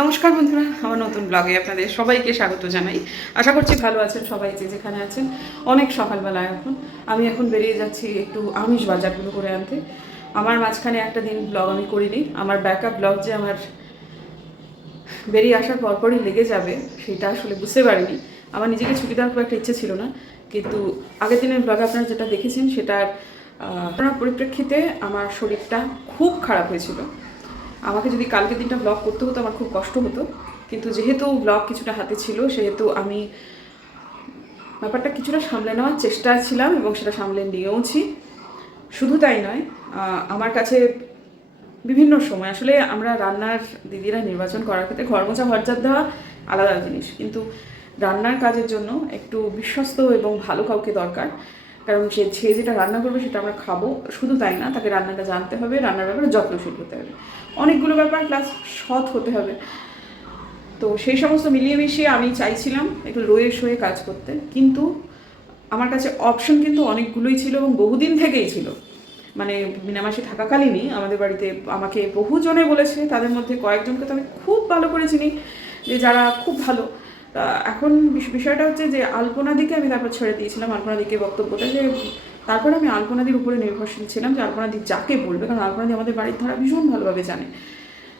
নমস্কার বন্ধুরা, আমার নতুন ব্লগে আপনাদের সবাইকে স্বাগত জানাই। আশা করছি ভালো আছেন সবাই, যে যেখানে আছেন। অনেক সকালবেলায় আমি এখন বেরিয়ে যাচ্ছি একটু আমিষ বাজারগুলো করে আনতে। আমার মাঝখানে একটা দিন ব্লগ আমি করিনি, আমার ব্যাকআপ ব্লগ যে আমার বেরিয়ে আসার পরপরই লেগে যাবে সেটা আসলে বুঝতে পারিনি। আমার নিজেকে ছুটি দেওয়ার খুব একটা ইচ্ছে ছিল না, কিন্তু আগের দিনের ব্লগে আপনারা যেটা দেখেছেন সেটার পরিপ্রেক্ষিতে আমার শরীরটা খুব খারাপ হয়েছিল। আমাকে যদি কালকের দিনটা ব্লগ করতে হতো আমার খুব কষ্ট হতো, কিন্তু যেহেতু ব্লগ কিছুটা হাতে ছিল সেহেতু আমি ব্যাপারটা কিছুটা সামলে নেওয়ার চেষ্টা ছিলাম এবং সেটা সামলে নিয়েওছি। শুধু তাই নয়, আমার কাছে বিভিন্ন সময় আসলে আমরা রান্নার দিদিরা নির্বাচন করার ক্ষেত্রে ঘর মোছা ঘরজাত দেওয়া আলাদা জিনিস, কিন্তু রান্নার কাজের জন্য একটু বিশ্বস্ত এবং ভালো কাউকে দরকার। কারণ সে যেটা রান্না করবে সেটা আমরা খাবো, শুধু তাই না, তাকে রান্নাটা জানতে হবে, রান্নার ব্যাপারে যত্নশীল হতে হবে, অনেকগুলো ব্যাপার প্লাস সৎ হতে হবে। তো সেই সমস্ত মিলিয়ে মিশিয়ে আমি চাইছিলাম একটু রয়ে শোয়ে কাজ করতে, কিন্তু আমার কাছে অপশন কিন্তু অনেকগুলোই ছিল এবং বহুদিন থেকেই ছিল। মানে মিনামাসি থাকাকালীনই আমাদের বাড়িতে আমাকে বহুজনে বলেছে, তাদের মধ্যে কয়েকজনকে তো আমি খুব ভালো করে চিনি, যে যারা খুব ভালো। এখন বিষয়টা হচ্ছে যে আলপনাদিকে আমি তারপর ছেড়ে দিয়েছিলাম, আলপনাদিকে বক্তব্যটা, যে তারপর আমি আলপনাদির উপরে নির্ভরশীল ছিলাম যে আলপনাদি যাকে বলবে, কারণ আলপনাদি আমাদের বাড়ির ধারা ভীষণ ভালোভাবে জানে,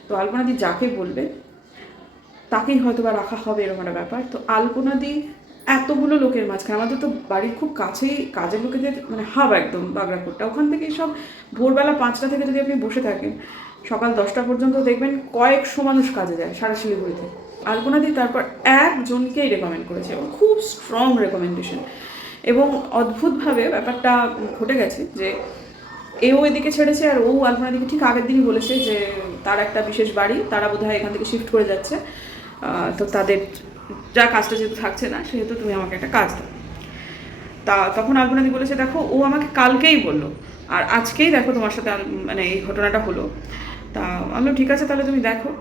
তো আলপনাদি যাকে বলবে তাকেই হয়তো বা রাখা হবে, এরকম একটা ব্যাপার। তো আলপনাদি এতগুলো লোকের মাঝখানে, আমাদের তো বাড়ির খুব কাছেই কাজের লোকেদের মানে হাব একদম বাগড়াকোটটা, ওখান থেকে সব ভোরবেলা 5টা থেকে যদি আপনি বসে থাকেন সকাল 10টা পর্যন্ত দেখবেন কয়েকশো মানুষ কাজে যায় সারা শিলিগুড়িতে। আলপনাদি তারপর একজনকেই রেকমেন্ড করেছে এবং খুব স্ট্রং রেকমেন্ডেশন, এবং অদ্ভুতভাবে ব্যাপারটা ঘটে গেছে যে এও এদিকে ছেড়েছে আর ও আলপনাদিকে ঠিক আগের দিনই বলেছে যে তার একটা বিশেষ বাড়ি, তারা বোধহয় এখান থেকে শিফট করে যাচ্ছে, তো তাদের যা কাজটা যেহেতু থাকছে না সেহেতু তুমি আমাকে একটা কাজ দাও। তা তখন আলপনাদি বলেছে, দেখো ও আমাকে কালকেই বললো আর আজকেই দেখো তোমার সাথে মানে এই ঘটনাটা হলো। তা আমি ঠিক আছে তাহলে তুমি দেখো।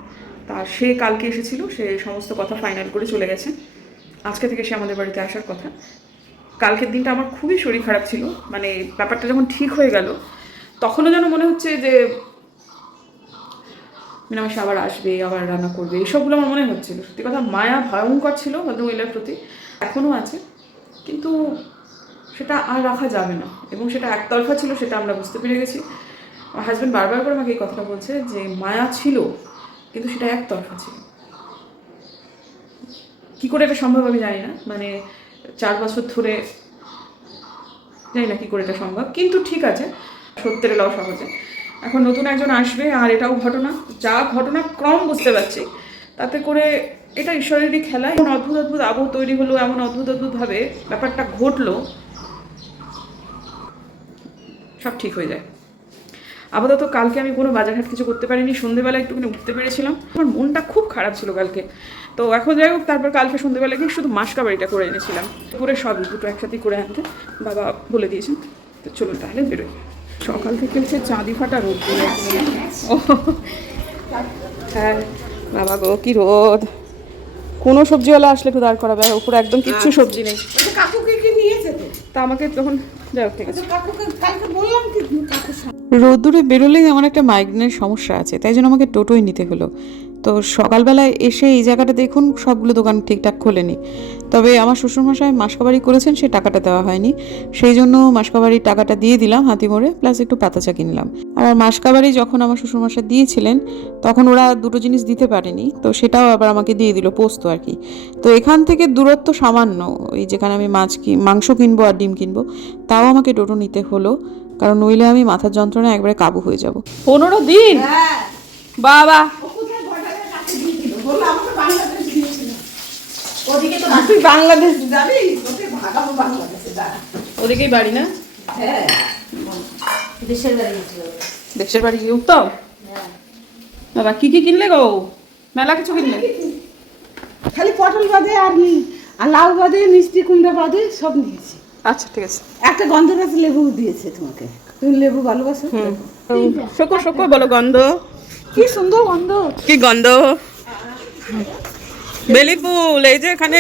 তা সে কালকে এসেছিল, সে সমস্ত কথা ফাইনাল করে চলে গেছে, আজকে থেকে সে আমাদের বাড়িতে আসার কথা। কালকের দিনটা আমার খুবই শরীর খারাপ ছিল, মানে ব্যাপারটা যখন ঠিক হয়ে গেল তখনও যেন মনে হচ্ছে যে মিনামাসি আবার আসবে, আবার রান্না করবে, এইসবগুলো আমার মনে হচ্ছিল। সত্যি কথা মায়া ভয়ঙ্কর ছিল ভদ্রমহিলার প্রতি, এখনও আছে, কিন্তু সেটা আর রাখা যাবে না, এবং সেটা একতরফা ছিল সেটা আমরা বুঝতে পেরে গেছি। আমার হাজব্যান্ড বারবার করে আমাকে এই কথাটা বলছে যে মায়া ছিল কিন্তু সেটা একতরফা ছিল। কী করে এটা সম্ভব আমি জানি না, মানে 4 বছর ধরে জানি না কী করে এটা সম্ভব, কিন্তু ঠিক আছে, সত্যের এলাও সহজে। এখন নতুন একজন আসবে আর এটাও ঘটনা, যা ঘটনা ক্রম বুঝতে পারছি, তাতে করে এটা ঈশ্বরেরই খেলা। এমন অদ্ভুত অদ্ভুত আবহ তৈরি হলো, এমন অদ্ভুত অদ্ভুতভাবে ব্যাপারটা ঘটলো, সব ঠিক হয়ে যায়। আপাতত কালকে আমি কোনো বাজারঘাট কিছু করতে পারিনি, সন্ধ্যেবেলা একটুখানি উঠতে পেরেছিলাম, আমার মনটা খুব খারাপ ছিল কালকে। তো এখন যাই হোক, তারপর কালকে সন্ধ্যেবেলা গিয়ে শুধু মাসকাবাড়িটা করে এনেছিলাম, পুরো সব দুটো একসাথেই করে আনতে বাবা বলে দিয়েছেন। তো চলুন তাহলে বেরোই। সকাল থেকে হচ্ছে চাঁদি ফাটা রোদ, ও হ্যাঁ বাবা গো কি রোদ। কোনো সবজিওয়ালা আসলে একটু দাঁড় করাবে, আর উপরে একদম কিচ্ছু সবজি নেই। তা আমাকে তখন যাই হোক ঠিক আছে। রোদ্দুরে বেরোলেই আমার একটা মাইগ্রেনের সমস্যা আছে, তাই জন্য আমাকে টোটোই নিতে হলো। তো সকালবেলায় এসে এই জায়গাটা দেখুন সবগুলো দোকান ঠিকঠাক খোলেনি, তবে আমার শ্বশুরমশাই মাসকাবাড়ি করেছেন, সে টাকাটা দেওয়া হয়নি, সেই জন্য মাসকাবাড়ির টাকাটা দিয়ে দিলাম হাতি মোড়ে, প্লাস একটু পাতা চা কিনলাম। আর মাসকাবাড়ি যখন আমার শ্বশুরমশাই দিয়েছিলেন তখন ওরা দুটো জিনিস দিতে পারেনি, তো সেটাও আবার আমাকে দিয়ে দিল, পোস্ত আর কি। তো এখান থেকে দূরত্ব সামান্য, ওই যেখানে আমি মাংস কিনবো আর ডিম কিনবো, তাও আমাকে টোটো নিতে হলো, কারণ নইলে আমি মাথার যন্ত্রণা একবারে কাবু হয়ে যাব। 15 দিন বাবা, তুই বাংলাদেশ যাবি, ওদিকেই বাড়ি না? হ্যাঁ দেশের বাড়ি গিয়ে উঠতাম। বাবা কি কি কিনলে গো? মেলা কিছু কিনলে? খালি পটল বাদে আর লাউ বাদে, মিষ্টি কুমড়া বাদে সব নিয়েছি। আচ্ছা ঠিক আছে। একটা গন্ধরাজ লেবু দিয়েছে তোমাকে, তুমি লেবু ভালোবাসো। শোকো শোকো বলো, গন্ধ কি সুন্দর গন্ধ, কি গন্ধ। বেলি ফুল, এই যে এখানে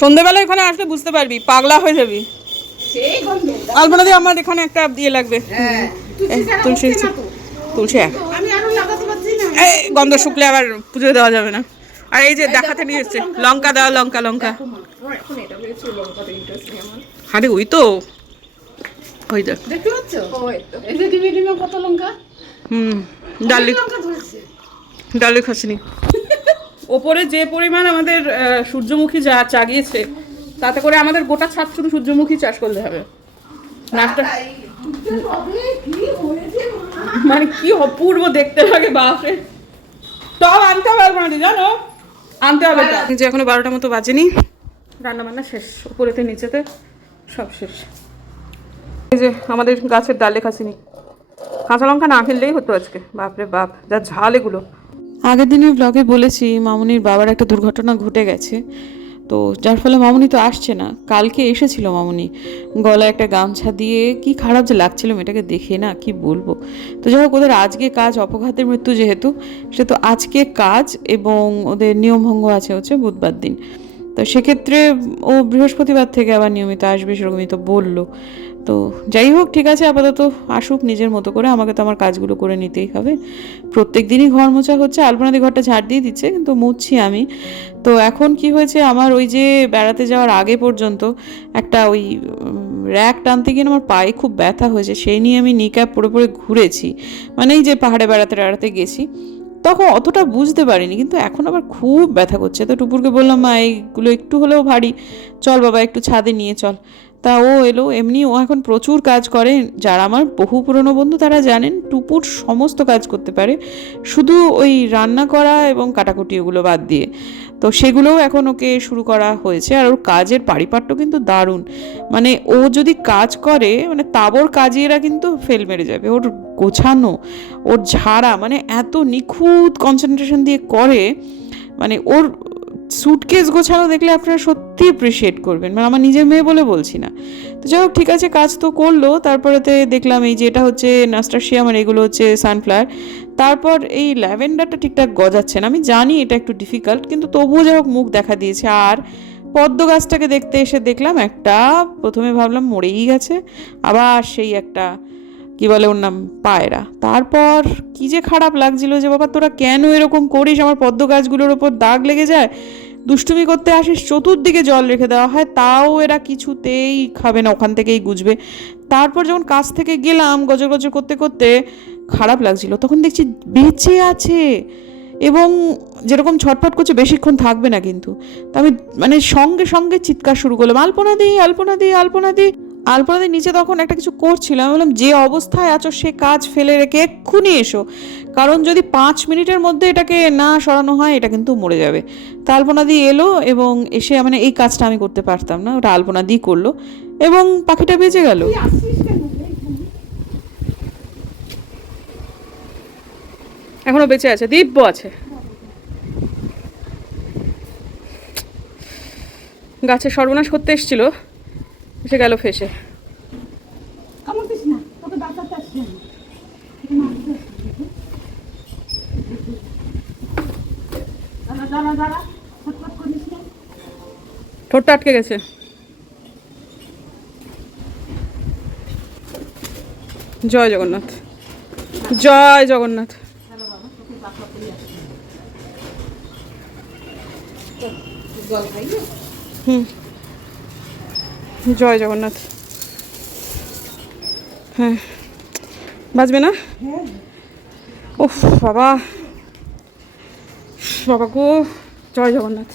সন্ধ্যেবেলা এখানে আসলে বুঝতে পারবি, পাগলা হয়ে যাবি। সেই গন্ধ আলপনাদি আমার এখানে একটা দিয়ে লাগবে, তুলসী তুলসী আমি আরো লাগাতে পারছি না। এই গন্ধ শুকলে আবার পুজো দেওয়া যাবে না। আর এই যে দেখাতে নিয়ে এসছে লঙ্কা দেওয়া, লঙ্কা লঙ্কা। আরে ওই তো ওই দেখ, দেখতে পাচ্ছ এই যে ডিমে ডিমে কত লঙ্কা। ডালি লঙ্কা ধরেছে। ডালি খাসনি। ওপরে যে পরিমাণ আমাদের সূর্যমুখী যা চাগিয়েছে, তাতে করে আমাদের গোটা ছাদ শুধু সূর্যমুখী চাষ করতে হবে। নাচটা মানে কি অপূর্ব দেখতে লাগে, বাপরে। টব আনতে পারবো না জানো, আনতে হবে। যে এখনো 12টার মতো বাজেনি, রান্না বান্না শেষ, উপরেতে নিচেতে সব শেষ। এই যে আমাদের গাছের ডালে খাসিনি, কাঁচা লঙ্কা না খেললেই হতো আজকে। বাপরে বাপ, যা ঝাল এগুলো। আগের দিনের ব্লগে বলেছি মামুনির বাবার একটা দুর্ঘটনা ঘটে গেছে, তো যার ফলে মামুনি তো আসছে না। কালকে এসেছিল মামুনি, গলায় একটা গামছা দিয়ে, কি খারাপ যে লাগছিল মেয়েটাকে দেখে, না কি বলবো। তো যাই হোক, ওদের আজকে কাজ, অপঘাতের মৃত্যু যেহেতু, সে তো আজকে কাজ এবং ওদের নিয়মভঙ্গ আছে হচ্ছে বুধবার দিন। তো সেক্ষেত্রে ও বৃহস্পতিবার থেকে আবার নিয়মিত আসবে, সেরকমই তো বললো। তো যাই হোক, ঠিক আছে, আপাতত আসুক নিজের মতো করে। আমাকে তো আমার কাজগুলো করে নিতেই হবে। প্রত্যেক দিনই ঘর মোছা হচ্ছে, আলপনাদি ঘরটা ঝাড় দিয়ে দিচ্ছে, কিন্তু মুছছি আমি। তো এখন কি হয়েছে, আমার ওই যে বেড়াতে যাওয়ার আগে পর্যন্ত একটা ওই র্যাক টানতে গিয়ে আমার পায়ে খুব ব্যথা হয়েছে, সেই নিয়ে আমি নিক্যাপ পরে পরে ঘুরেছি। মানে এই যে পাহাড়ে বেড়াতে গেছি, তখন অতটা বুঝতে পারিনি, কিন্তু এখন আবার খুব ব্যথা করছে। তো টুপুরকে বললাম, মা এইগুলো একটু হলেও ভারী, চল বাবা একটু ছাদে নিয়ে চল। তা ও এলো। এমনি ও এখন প্রচুর কাজ করে। যারা আমার বহু পুরনো বন্ধু তারা জানেন টুপুর সমস্ত কাজ করতে পারে, শুধু ওই রান্না করা এবং কাটাকুটি ওগুলো বাদ দিয়ে। তো সেগুলোও এখন ওকে শুরু করা হয়েছে। আর ওর কাজের পারিপাট্য কিন্তু দারুণ। মানে ও যদি কাজ করে, মানে তাবড় কাজিয়েরা কিন্তু ফেল মেরে যাবে। ওর গোছানো, ওর ঝাড়া, মানে এত নিখুঁত কনসেন্ট্রেশন দিয়ে করে, মানে ওর স্যুটকেস গোছানো দেখলে আপনারা সত্যি অ্যাপ্রিসিয়েট করবেন। মানে আমার নিজের মেয়ে বলে বলছি না। তো যাই হোক, ঠিক আছে, কাজ তো করলো। তারপরেতে দেখলাম এই যে এটা হচ্ছে নাস্টাশিয়া, মানে এগুলো হচ্ছে সানফ্লাওয়ার। তারপর এই ল্যাভেন্ডারটা ঠিকঠাক গজাচ্ছে না, আমি জানি এটা একটু ডিফিকাল্ট, কিন্তু তবুও যাই হোক মুখ দেখা দিয়েছে। আর পদ্ম গাছটাকে দেখতে এসে দেখলাম একটা, প্রথমে ভাবলাম মরেই গেছে, আবার সেই একটা কি বলে ওর নাম, পায়রা। তারপর কি যে খারাপ লাগছিল, যে বাবা তোরা কেন এরকম করিস, আমার পদ্ম গাছগুলোর ওপর দাগ লেগে যায়, দুষ্টুমি করতে আসিস, চতুর্দিকে জল রেখে দেওয়া হয়, তাও এরা কিছুতেই খাবে না, ওখান থেকেই গুজবে। তারপর যখন কাছ থেকে গেলাম গজর গজর করতে করতে, খারাপ লাগছিল, তখন দেখছি বেঁচে আছে এবং যেরকম ছটফট করছে, বেশিক্ষণ থাকবে না কিন্তু। তা আমি মানে সঙ্গে সঙ্গে চিৎকার শুরু করলাম, আলপনা দি, আলপনা দি, আলপনা দি। আলপনাদের নিচে তখন একটা কিছু করছিলাম, বললাম যে অবস্থায় আছো সে কাজ ফেলে রেখে এক্ষুনি এসো, কারণ যদি 5 মিনিটের মধ্যে এটাকে না সরানো হয় এটা কিন্তু মরে যাবে। তা আলপনাদি এলো এবং এসে, মানে এই কাজটা আমি করতে পারতাম না, ওটা আলপনাদি করলো এবং পাখিটা বেঁচে গেল। এখনো বেঁচে আছে, দিব্য আছে। গাছের সর্বনাশ করতে এসেছিল, এসে গেল ফেসে। ঠোঁটটা আটকে গেছে। জয় জগন্নাথ, জয় জগন্নাথ। জয় জগন্নাথ। হ্যাঁ, বাজবে না? ওহ বাবা, বাবা গো, জয় জগন্নাথ।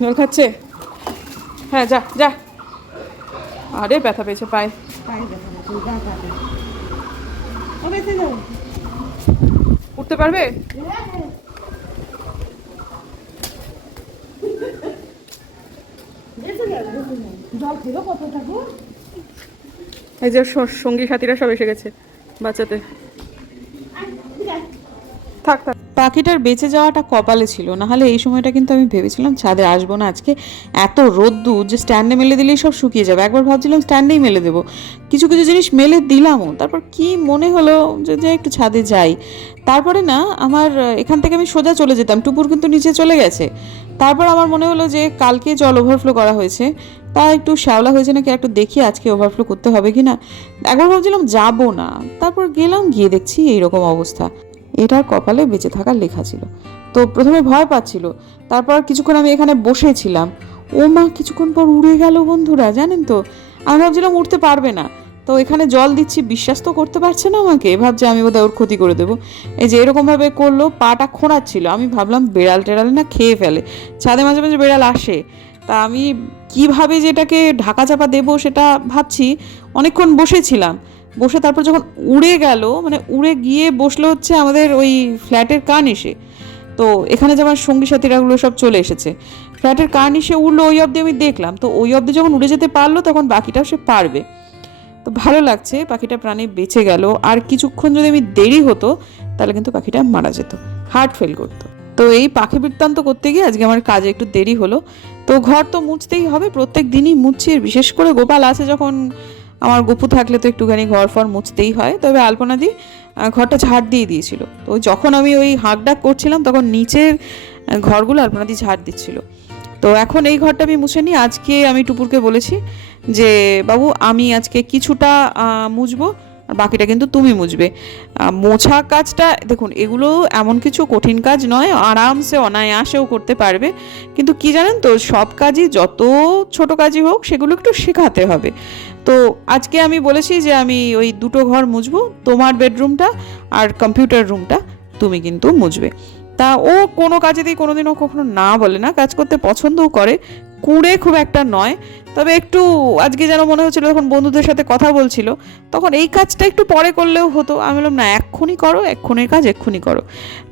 জল খাচ্ছে? হ্যাঁ, যা যা। আরে ব্যথা পেয়েছে পায়ে। উঠতে পারবে? এই যে সঙ্গী সাথীরা সব এসে গেছে বাচ্চাতে। থাক থাক। পাখিটার বেঁচে যাওয়াটা কপালে ছিল, না হলে এই সময়টা কিন্তু আমি ভেবেছিলাম ছাদে আসবো না আজকে, এত রোদ্দুর যে স্ট্যান্ডে মেলে দিলেই সব শুকিয়ে যাবে। একবার ভাবছিলাম স্ট্যান্ডেই মেলে দেবো, কিছু কিছু জিনিস মেলে দিলামও, তারপর কি মনে হলো যে একটু ছাদে যাই। তারপরে না আমার এখান থেকে আমি সোজা চলে যেতাম, টুপুর কিন্তু নিচে চলে গেছে। তারপর আমার মনে হলো যে কালকে জল ওভারফ্লো করা হয়েছে, তা একটু শ্যাওলা হয়েছে নাকি একটু দেখি আজকে ওভারফ্লো করতে হবে কি না। একবার ভাবছিলাম যাবো না, তারপর গেলাম, গিয়ে দেখছি এইরকম অবস্থা। এটার কপালে বেঁচে থাকার লেখা ছিল। তো প্রথমে ভয় পাচ্ছিল, তারপর কিছুক্ষণ আমি এখানে বসেছিলাম, ও মা কিছুক্ষণ পর উড়ে গেল বন্ধুরা, জানেন তো। আমি ভাবছিলাম উঠতে পারবে না, তো এখানে জল দিচ্ছি, বিশ্বাস তো করতে পারছে না আমাকে, ভাবছে আমি বোধহয় ওর ক্ষতি করে দেবো। এই যে এরকমভাবে করলো, পাটা খোঁড়াচ্ছিল, আমি ভাবলাম বেড়াল টেড়াল না খেয়ে ফেলে, ছাদে মাঝে মাঝে বেড়াল আসে। তা আমি কিভাবে যেটাকে ঢাকা চাপা দেবো সেটা ভাবছি, অনেকক্ষণ বসেছিলাম। বসে তারপর যখন উড়ে গেল, মানে উড়ে গিয়ে বসলো হচ্ছে আমাদের ওই ফ্ল্যাটের কার্নিশে। তো এখানে যে আমার সঙ্গী সাথীরাগুলো সব চলে এসেছে, ফ্ল্যাটের কার্নিশে উড়লো, ওই অবধি আমি দেখলাম। তো ওই অবধি যখন উড়ে যেতে পারলো তখন বাকিটাও সে পারবে। তো ভালো লাগছে, পাখিটা প্রাণে বেঁচে গেল। আর কিছুক্ষণ যদি আমি দেরি হতো তাহলে কিন্তু পাখিটা মারা যেত, হার্ট ফেল করতো। তো এই পাখি বৃত্তান্ত করতে গিয়ে আজকে আমার কাজে একটু দেরি হলো। তো ঘর তো মুছতেই হবে, প্রত্যেক দিনই মুছছি, বিশেষ করে গোপাল আছে যখন, আমার গপু থাকলে তো একটুখানি ঘর ফর মুছতেই হয়। তবে আলপনা দি ঘরটা ঝাড় দিয়ে দিয়েছিল, তো যখন আমি ওই হাঁক ডাক করছিলাম তখন নিচের ঘরগুলো আলপনা দি ঝাড় দিচ্ছিল। তো এখন এই ঘরটা আমি মুছে নিই। আজকে আমি টুপুরকে বলেছি যে বাবু আমি আজকে কিছুটা মুছবো, আর বাকিটা কিন্তু তুমি মুছবে। মোছা কাজটা দেখুন, এগুলো এমন কিছু কঠিন কাজ নয়, আরামসে অনায়াসেও করতে পারবে। কিন্তু কি জানেন তো, সব কাজই যত ছোট কাজই হোক সেগুলো একটু শেখাতে হবে। তো আজকে আমি বলেছি যে আমি ওই দুটো ঘর মুছবো, তোমার বেডরুমটা আর কম্পিউটার রুমটা তুমি কিন্তু মুছবে। তা ও কোনো কাজেতেই কোনোদিনও কখনো না বলে না, কাজ করতে পছন্দও করে, কুঁড়ে খুব একটা নয়। তবে একটু আজকে যেন মনে হচ্ছিল, যখন বন্ধুদের সাথে কথা বলছিল তখন এই কাজটা একটু পরে করলেও হতো। আমি বললাম না, এক্ষুনি করো, এক্ষুনির কাজ এক্ষুনি করো।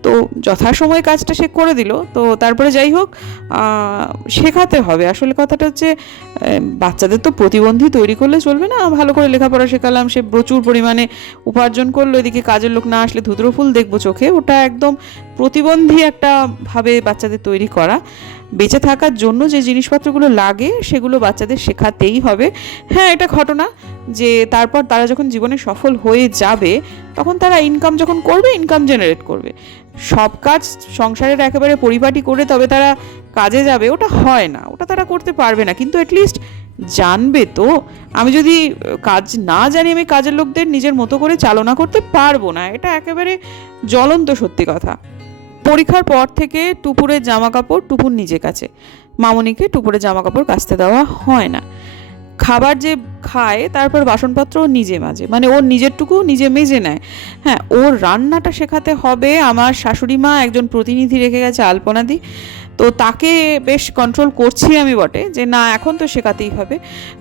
তো যথাসময়ে কাজটা সে করে দিল। তো তারপরে যাই হোক, শেখাতে হবে। আসলে কথাটা হচ্ছে, বাচ্চাদের তো প্রতিবন্ধী তৈরি করলে চলবে না। ভালো করে লেখাপড়া শেখালাম, সে প্রচুর পরিমাণে উপার্জন করলো, এদিকে কাজের লোক না আসলে ধুতরো ফুল দেখবো চোখে, ওটা একদম প্রতিবন্ধী একটা ভাবে বাচ্চাদের তৈরি করা। বেঁচে থাকার জন্য যে জিনিসপত্রগুলো লাগে সেগুলো বাচ্চাদের শেখাতেই হবে। হ্যাঁ, এটা ঘটনা যে তারপর তারা যখন জীবনে সফল হয়ে যাবে তখন তারা ইনকাম যখন করবে, ইনকাম জেনারেট করবে। সব কাজ সংসারের একেবারে পরিপাটি করে তবে তারা কাজে যাবে, ওটা হয় না, ওটা তারা করতে পারবে না। কিন্তু অ্যাটলিস্ট জানবে তো। আমি যদি কাজ না জানি, আমি কাজের লোকদের নিজের মতো করে চালনা করতে পারবো না, এটা একেবারে জ্বলন্ত সত্যি কথা। পরীক্ষার পর থেকে টুপুরের জামা কাপড় টুপুর নিজের কাছে, মামনিকে টুপুরের জামা কাপড় কাচতে দেওয়া হয় না। খাবার যে খায় তারপর বাসনপত্র নিজে মাজে, মানে ওর নিজেরটুকু নিজে মেজে নেয়। হ্যাঁ, ওর রান্নাটা শেখাতে হবে। আমার শাশুড়ি মা একজন প্রতিনিধি রেখে গেছে, আলপনাদি, তো তাকে বেশ কন্ট্রোল করছি আমি বটে, যে না এখন তো শেখাতেই হবে।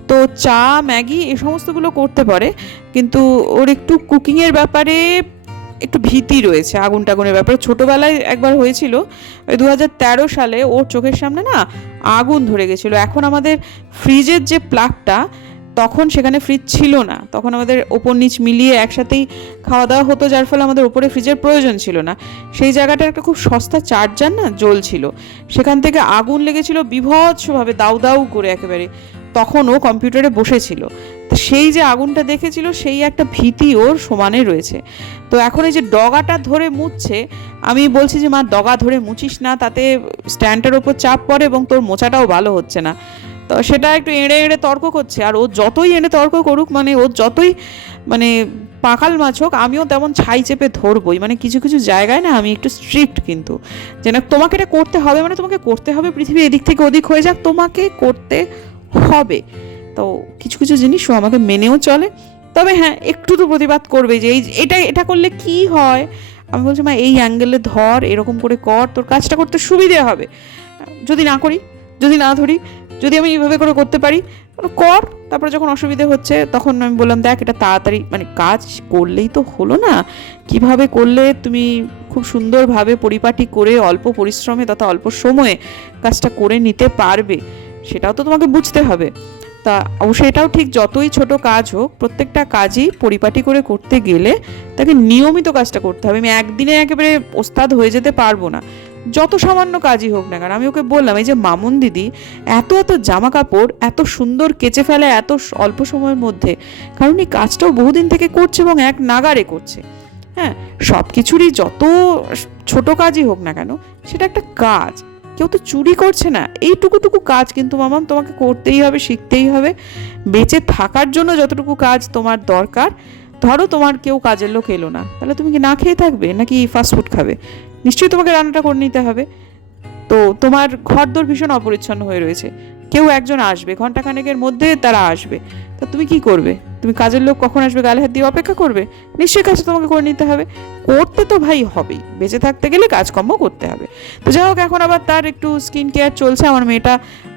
তো চা ম্যাগি এই সমস্তগুলো করতে পারে, কিন্তু ওর একটু কুকিংয়ের ব্যাপারে একটু ভীতি রয়েছে, আগুন টাগুনের ব্যাপারে। ছোটোবেলায় একবার হয়েছিল, ওই 2013 সালে ওর চোখের সামনে না আগুন ধরে গেছিলো। এখন আমাদের ফ্রিজের যে প্লাগটা, তখন সেখানে ফ্রিজ ছিল না, তখন আমাদের ওপর নিচ মিলিয়ে একসাথেই খাওয়া দাওয়া হতো, যার ফলে আমাদের ওপরে ফ্রিজের প্রয়োজন ছিল না। সেই জায়গাটা একটা খুব সস্তা চার্জার না জ্বলছিল, সেখান থেকে আগুন লেগেছিল বিভৎসভাবে, দাউ দাউ করে একেবারে। তখন ও কম্পিউটারে বসেছিল, তো সেই যে আগুনটা দেখেছিল সেই একটা ভীতি ওর সমানে রয়েছে। তো এখন এই যে ডগাটা ধরে মুছছে, আমি বলছি যে মা ডগা ধরে মুছিস না, তাতে স্ট্যান্ডের ওপর চাপ পড়ে এবং তোর মোছাটাও ভালো হচ্ছে না। তো সেটা একটু এড়ে এড়ে তর্ক করছে। আর ও যতই এড়ে তর্ক করুক, মানে ও যতই মানে পাকাল মাছ হোক, আমিও তেমন ছাই চেপে ধরবই। মানে কিছু কিছু জায়গায় না আমি একটু স্ট্রিক্ট, কিন্তু যে না তোমাকে এটা করতে হবে, মানে তোমাকে করতে হবে, পৃথিবী এদিক থেকে ওদিক হয়ে যাক, তোমাকে করতে হবে। তো কিছু কিছু জিনিস ও আমাকে মেনেও চলে। তবে হ্যাঁ, একটু তো প্রতিবাদ করবে যে এটা করলে কি হয়। আমি বলছি মা এই অ্যাঙ্গেলে ধর, এরকম করে কর, তোর কাজটা করতে সুবিধে হবে। যদি না করি, যদি না ধরি, যদি আমি এইভাবে করে করতে পারি কর। তারপরে যখন অসুবিধে হচ্ছে তখন আমি বললাম দেখ, এটা তাড়াতাড়ি মানে কাজ করলেই তো হলো না, কিভাবে করলে তুমি খুব সুন্দরভাবে পরিপাটি করে অল্প পরিশ্রমে তথা অল্প সময়ে কাজটা করে নিতে পারবে, সেটাও তো তোমাকে বুঝতে হবে। তা অবশ্যই এটাও ঠিক, যতই ছোট কাজ হোক প্রত্যেকটা কাজই পরিপাটি করে করতে গেলে তাকে নিয়মিত কাজটা করতে হবে। আমি একদিনে একেবারে ওস্তাদ হয়ে যেতে পারবো না, যত সামান্য কাজই হোক না কেন। আমি ওকে বললাম, এই যে মামুন দিদি এত এত জামা কাপড় এত সুন্দর কেচে ফেলে এত অল্প সময়ের মধ্যে, কারণ এই কাজটাও বহুদিন থেকে করছে এবং এক নাগারে করছে। হ্যাঁ, সব কিছুরই যত ছোট কাজই হোক না কেন সেটা একটা কাজ, কেউ তো চুরি করছে না। এইটুকুটুকু কাজ কিন্তু মামাম তোমাকে করতেই হবে, শিখতেই হবে। বেঁচে থাকার জন্য যতটুকু কাজ তোমার দরকার, ধরো তোমার কেউ কাজের লোক এলো না, তাহলে তুমি কি না খেয়ে থাকবে নাকি ফাস্টফুড খাবে? নিশ্চয়ই তোমাকে রান্নাটা করে নিতে হবে। তো তোমার ঘরদোর ভীষণ অপরিচ্ছন্ন হয়ে রয়েছে, কেউ একজন আসবে, ঘন্টাখানেকের মধ্যে তারা আসবে, তা তুমি কি করবে? তুমি কাজের লোক কখন আসবে গালে হাত দিয়ে অপেক্ষা করবে? নিশ্চয়ই কাজটা তোমাকে করে নিতে হবে। করতে তো ভাই হবেই, বেঁচে থাকতে গেলে কাজকর্ম করতে হবে। তো যাই হোক, এখন আবার তার একটু স্কিন কেয়ার চলছে। আমার মেয়েটা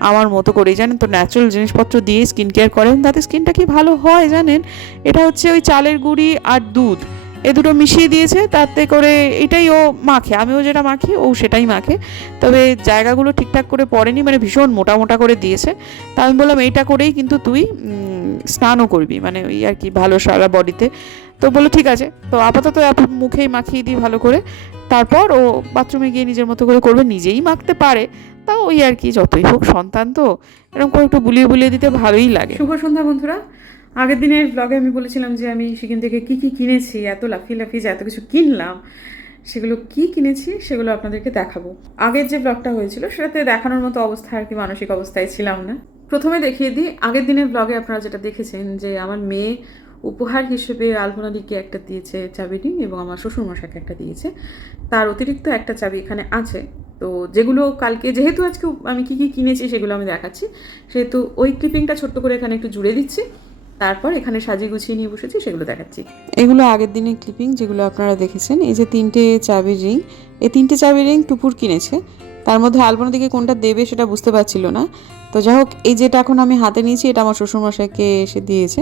আমার মতো করেই, জানেন তো, ন্যাচারাল জিনিসপত্র দিয়ে স্কিন কেয়ার করেন, তাতে স্কিনটা কি ভালো হয় জানেন। এটা হচ্ছে ওই চালের গুঁড়ি আর দুধ, এ দুটো মিশিয়ে দিয়েছে, তাতে করে এটাই ও মাখে। আমিও যেটা মাখি ও সেটাই মাখে, তবে জায়গাগুলো ঠিকঠাক করে পড়েনি, মানে ভীষণ মোটা মোটা করে দিয়েছে। তা আমি বললাম এইটা করেই কিন্তু তুই স্নানও করবি, মানে ওই আর কি ভালো সারা বডিতে। তো বললো ঠিক আছে। তো আপাতত মুখেই মাখিয়ে দিই ভালো করে, তারপর ও বাথরুমে গিয়ে নিজের মতো করে করবে। নিজেই মাখতে পারে, তাও ওই আর কি, যতই হোক সন্তান তো, এরকম করে একটু বুলিয়ে বুলিয়ে দিতে ভালোই লাগে। শুভ সন্ধ্যা বন্ধুরা। আগের দিনের ব্লগে আমি বলেছিলাম যে আমি সেখান থেকে কী কী কিনেছি, এত লাফিয়ে লাফিয়ে যে এত কিছু কিনলাম, সেগুলো কি কিনেছি সেগুলো আপনাদেরকে দেখাবো। আগের যে ব্লগটা হয়েছিল সেটাতে দেখানোর মতো অবস্থা আর কি, মানসিক অবস্থায় ছিলাম না। প্রথমে দেখিয়ে দিই, আগের দিনের ব্লগে আপনারা যেটা দেখেছেন যে আমার মেয়ে উপহার হিসেবে আলপনাদিকে একটা দিয়েছে চাবি রিং, এবং আমার শ্বশুরমশাইকে একটা দিয়েছে। তার অতিরিক্ত একটা চাবি এখানে আছে। তো যেগুলো কালকে, যেহেতু আজকে আমি কী কী কিনেছি সেগুলো আমি দেখাচ্ছি, সেহেতু ওই ক্লিপিংটা ছোট্ট করে এখানে একটু জুড়ে দিচ্ছি, তারপর এখানে সাজিয়ে গুছিয়ে নিয়ে বসেছি, সেগুলো দেখাচ্ছি। এগুলো আগের দিনের ক্লিপিং যেগুলো আপনারা দেখেছেন। এই যে 3টে চাবির রিং, এই 3টে চাবির রিং টুপুর কিনেছে। তার মধ্যে আলপনা দিকে কোনটা দেবে সেটা বুঝতে পারছিল না। তো যাই হোক, এই যেটা এখন আমি হাতে নিয়েছি এটা আমার শ্বশুরমশাইকে এসে দিয়েছে,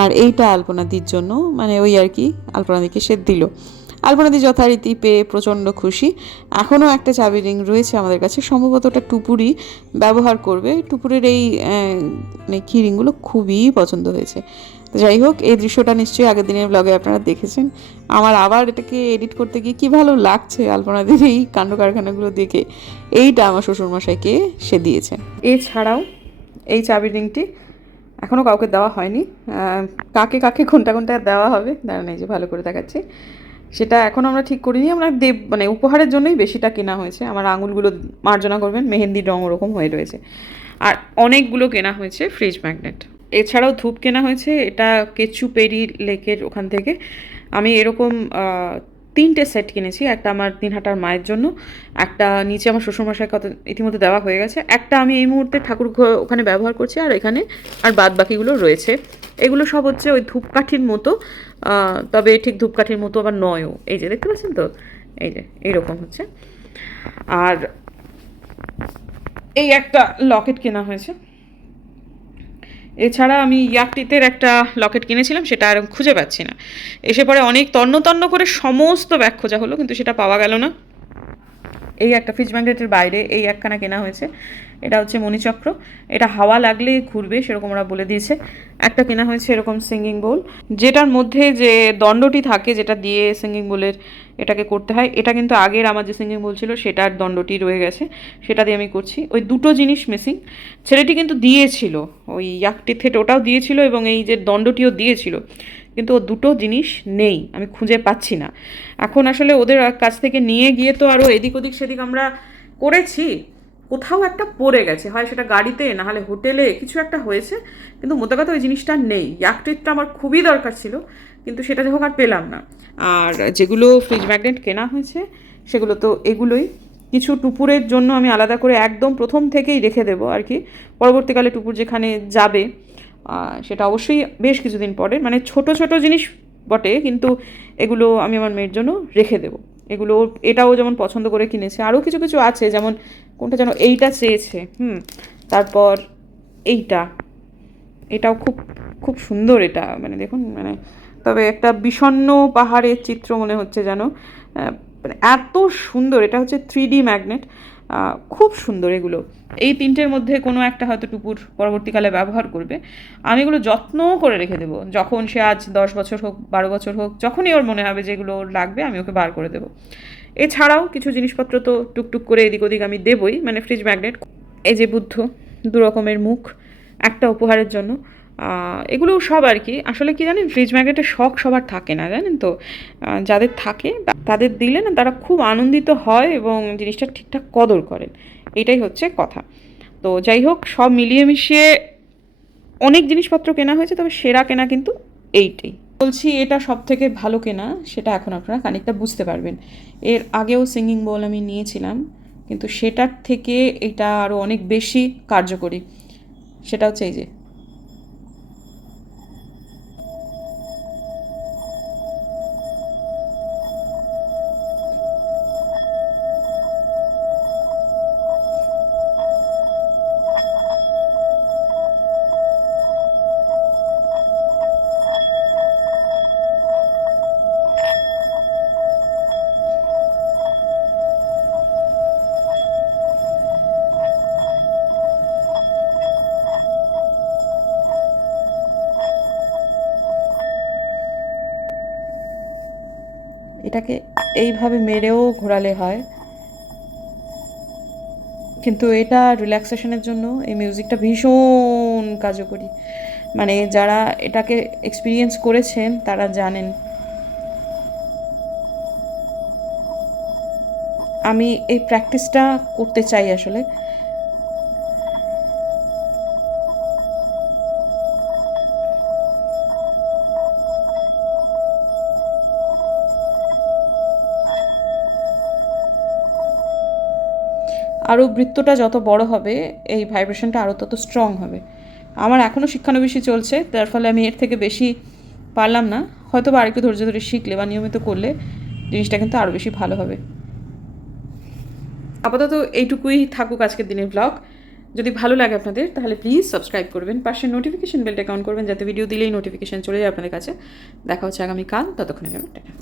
আর এইটা আলপনা দির জন্য, মানে ওই আর কি আলপনা দিকে সে দিল। আলপনাদি যথারীতি পেয়ে প্রচণ্ড খুশি। এখনও একটা চাবি রিং রয়েছে আমাদের কাছে, সম্ভবত ওটা টুপুরই ব্যবহার করবে। টুপুরের এই মানে কি রিংগুলো খুবই পছন্দ হয়েছে। তো যাই হোক, এই দৃশ্যটা নিশ্চয়ই আগের দিনের ব্লগে আপনারা দেখেছেন। আমার আবার এটাকে এডিট করতে গিয়ে কী ভালো লাগছে আলপনাদির এই কাণ্ড কারখানাগুলো দেখে। এইটা আমার শ্বশুরমশাইকে সে দিয়েছে। এছাড়াও এই চাবি রিংটি এখনও কাউকে দেওয়া হয়নি। কাকে কাকে কোনটা কোনটা দেওয়া হবে দাঁড়ান, এই যে ভালো করে দেখাচ্ছি, সেটা এখন আমরা ঠিক করিনি। আমরা মানে উপহারের জন্যই বেশিটা কেনা হয়েছে। আমার আঙুলগুলো মার্জনা করবেন, মেহেন্দির রঙ ওরকম হয়ে রয়েছে। আর অনেকগুলো কেনা হয়েছে ফ্রিজ ম্যাগনেট। এছাড়াও ধূপ কেনা হয়েছে, এটা কেচুপেরি লেকের ওখান থেকে। আমি এরকম 3টে সেট কিনেছি। একটা আমার দিনহাটার মায়ের জন্য, একটা নিচে আমার শ্বশুরমশাইকে ইতিমধ্যে দেওয়া হয়ে গেছে, একটা আমি এই মুহূর্তে ঠাকুর ওখানে ব্যবহার করছি, আর এখানে আর বাদ বাকিগুলো রয়েছে। এগুলো সব হচ্ছে ওই ধূপকাঠির মতো, তবে ঠিক ধূপকাঠির মতো আবার নয়ও। এই যে দেখতে পাচ্ছেন তো, এই যে এইরকম হচ্ছে। আর এই একটা লকেট কেনা হয়েছে। এছাড়া আমি ইয়াকটিতের একটা লকেট কিনেছিলাম, সেটা আর খুঁজে পাচ্ছি না। এসে পরে অনেক তন্ন তন্ন করে সমস্ত ব্যাগ খোঁজা হলো, কিন্তু সেটা পাওয়া গেল না। এই একটা ফ্রিজ ম্যাগনেটের বাইরে এই একখানা কেনা হয়েছে, এটা হচ্ছে মণিচক্র, এটা হাওয়া লাগলে ঘুরবে সেরকম ওরা বলে দিয়েছে। একটা কেনা হয়েছে এরকম সিঙ্গিং বোল, যেটার মধ্যে যে দণ্ডটি থাকে, যেটা দিয়ে সিঙ্গিং বোলের এটাকে করতে হয়, এটা কিন্তু আগের আমার যে সিঙ্গিং বোল ছিল সেটার দণ্ডটি রয়ে গেছে, সেটা দিয়ে আমি করছি। ওই দুটো জিনিস মিসিং। ছেলেটি কিন্তু দিয়েছিল ওই ইয়াকটি থেট, ওটাও দিয়েছিল, এবং এই যে দণ্ডটিও দিয়েছিল, কিন্তু ও দুটো জিনিস নেই, আমি খুঁজে পাচ্ছি না। এখন আসলে ওদের কাছ থেকে নিয়ে গিয়ে তো আরও এদিক ওদিক সেদিক আমরা করেছি, কোথাও একটা পড়ে গেছে, হয় সেটা গাড়িতে না হলে হোটেলে, কিছু একটা হয়েছে, কিন্তু মোটা কথা ওই জিনিসটা নেই। ইয়াকটিটা আমার খুবই দরকার ছিল, কিন্তু সেটা যখন আর পেলাম না। আর যেগুলো ফ্রিজ ম্যাগনেট কেনা হয়েছে সেগুলো তো এগুলোই। কিছু টুপুরের জন্য আমি আলাদা করে একদম প্রথম থেকেই রেখে দেবো আর কি, পরবর্তীকালে টুপুর যেখানে যাবে সেটা অবশ্যই বেশ কিছুদিন পরে, মানে ছোট ছোট জিনিস বটে, কিন্তু এগুলো আমি আমার মেয়ের জন্য রেখে দেবো। এগুলো এটাও যেমন পছন্দ করে কিনেছে, আরও কিছু কিছু আছে, যেমন কোনটা যেন এইটা চেয়েছে, তারপর এটাও খুব খুব সুন্দর, এটা মানে দেখুন, মানে তবে একটা বিষণ্ণ পাহাড়ের চিত্র মনে হচ্ছে যেন, মানে এত সুন্দর। এটা হচ্ছে 3D ম্যাগনেট, খুব সুন্দর এগুলো। এই তিনটের মধ্যে কোনো একটা হয়তো টুকুর পরবর্তীকালে ব্যবহার করবে। আমি এগুলো যত্ন করে রেখে দেবো, যখন সে আজ 10 বছর হোক 12 বছর হোক, যখনই ওর মনে হবে যে এগুলো ওর লাগবে আমি ওকে বার করে দেবো। এছাড়াও কিছু জিনিসপত্র তো টুকটুক করে এদিক ওদিক আমি দেবই, মানে ফ্রিজ ম্যাগনেট। এই যে বুদ্ধ, 2 রকমের মুখ, একটা উপহারের জন্য। এগুলো সব আর কি। আসলে কি জানেন, ফ্রিজ ম্যাগনেটের শখ সবার থাকে না, জানেন তো। যাদের থাকে তাদের দিলে না তারা খুব আনন্দিত হয় এবং জিনিসটা ঠিকঠাক কদর করেন, এটাই হচ্ছে কথা। তো যাই হোক, সব মিলিয়ে মিশিয়ে অনেক জিনিসপত্র কেনা হয়েছে, তবে সেরা কেনা কিন্তু এইটাই। বলছি এটা সব থেকে ভালো কেনা, সেটা এখন আপনারা খানিকটা বুঝতে পারবেন। এর আগেও সিঙ্গিং বোল আমি নিয়েছিলাম, কিন্তু সেটার থেকে এটা আরও অনেক বেশি কার্যকরী। সেটা হচ্ছে এই যে, এটাকে এইভাবে মেরেও ঘোরালে হয়, কিন্তু এটা রিল্যাক্সেশনের জন্য এই মিউজিকটা ভীষণ কার্যকরী। মানে যারা এটাকে এক্সপিরিয়েন্স করেছেন তারা জানেন। আমি এই প্র্যাকটিসটা করতে চাই আসলে। আরও বৃত্তটা যত বড় হবে এই ভাইব্রেশনটা আরও তত স্ট্রং হবে। আমার এখনও শিক্ষানবিশি চলছে, তার ফলে আমি এর থেকে বেশি পারলাম না। হয়তো বা আরেকটু ধৈর্য ধরে শিখলে বা নিয়মিত করলে জিনিসটা কিন্তু আরও বেশি ভালো হবে। আপাতত এইটুকুই থাকুক আজকের দিনের ব্লগ। যদি ভালো লাগে আপনাদের তাহলে প্লিজ সাবস্ক্রাইব করবেন, পাশে নোটিফিকেশন বেলটা অন করবেন, যাতে ভিডিও দিলেই নোটিফিকেশন চলে যায় আপনাদের কাছে। দেখা হচ্ছে আগামীকাল, ততক্ষণের জন্য টাটা।